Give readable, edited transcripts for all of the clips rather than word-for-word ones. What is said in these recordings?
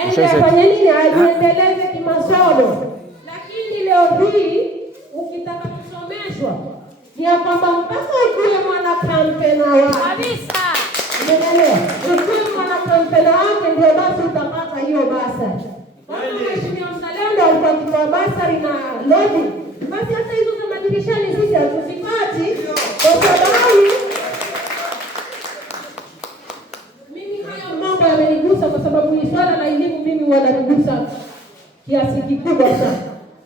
aende afanye nini, ajiendeleze kimasomo. Lakini leo hii ukitaka kusomeshwa ni kwamba mpaka ukue mwana kampeni wako kabisa. Umeelewa? Ukue mwana kampeni wako ndio basi utapata hiyo basari. Kama Mheshimiwa Mzalendo alikuwa akitoa basari na lodi, basi hata hizo za madirishani sisi hatuzipati kwa sababu mimi haya mambo yamenigusa kwa sababu ni swala la elimu. Mimi wananigusa kiasi kikubwa sana.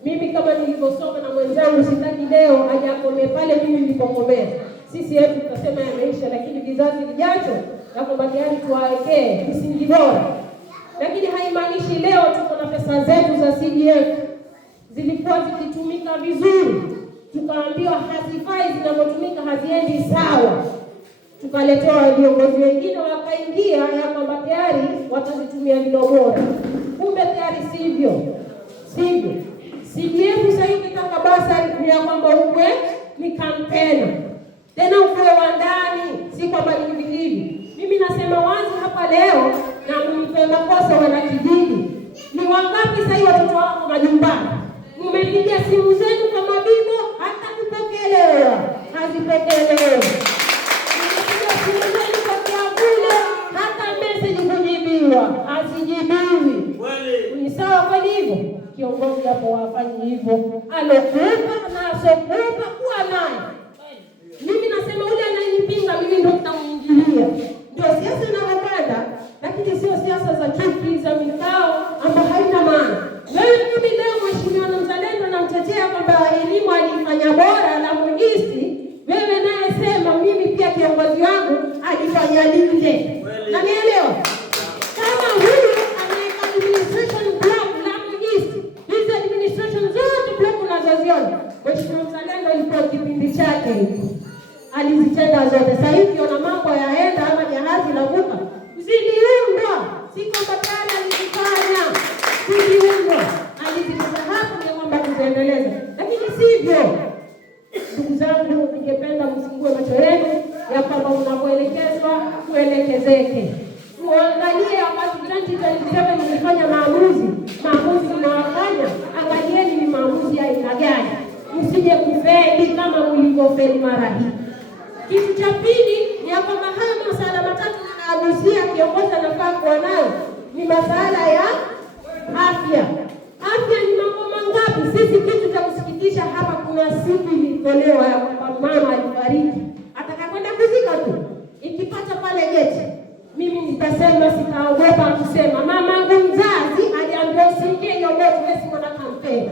Mimi kama nilivyosoma na mwenzangu, sitaki leo hajakome pale mimi nilipokomea. Sisi yetu tutasema yameisha, lakini vizazi vijacho yako bakiani tuwaekee msingi bora. Lakini haimaanishi leo tuko na pesa zetu za CDF zilikuwa zikitumika vizuri, tukaambiwa hazifai, zinazotumika haziendi sawa, tukaletewa viongozi wengine wakaingia ya kwamba tayari watazitumia vile bora. Kumbe tayari sivyo. CDF sasa hivi kitaka basa ni ya kwamba uwe ni kampeni. Tena uwe wa ndani, si kwamba ni hivi. Mimi nasema wazi hapa leo na mnipe makosa wana kijiji. Ni wangapi sasa hivi watoto wako majumbani? Mmepiga simu zenu kwa mabibo hata kupokelewa, hazipokelewi. Mmepiga simu zenu kwa kiabule hata message kujibiwa, hazijibiwi. Ni sawa kwa hivyo? Kiongozi hapo wafanye hivyo, alokupa na asokupa kuwa naye. Mimi nasema ule anayempinga mimi ndio nitamuingilia. Ndio siasa inakwenda, lakini sio siasa za chuki za mikao ambayo haina maana. Wewe mimi leo Mheshimiwa Mzalendo namtetea kwamba elimu alifanya bora na mjisi, wewe naye sema mimi pia kiongozi wangu alifanya lile. Na nielewa? Kama huyu anaweka administration block la mjisi, hizo administration zote block unazoziona, Mheshimiwa Mzalendo ilikuwa kipindi chake alizitenda zote. Sasa hivi ona mambo yaenda ama jahazi la vuka. Ziliundwa. Si kwamba tayari alizifanya. Ziliundwa. Alizifanya hapo ndio kwamba tuendeleze. Lakini sivyo. Ndugu zangu, ningependa mfungue macho yenu ya kwamba unapoelekezwa tuelekezeke. Tuangalie wakati 2027 mlifanya maamuzi mnawafanya, angalieni ni maamuzi ya aina gani. Msije kufeli kama mlivyofeli mara hii. Kitu cha pili ni kwamba haya masuala matatu ninagusia kiongozi anafaa kuwa nayo ni masuala ya afya. Afya ni mambo mangapi? Sisi kitu cha kusikitisha hapa, kuna siku ilitolewa ya kwamba mama alifariki, atakakwenda kuzika tu, ikipata pale geti, mimi nitasema sitaogopa kusema mamangu mzazi aliambiwa usiingie hiyo geti, wewe si mwana kampeni.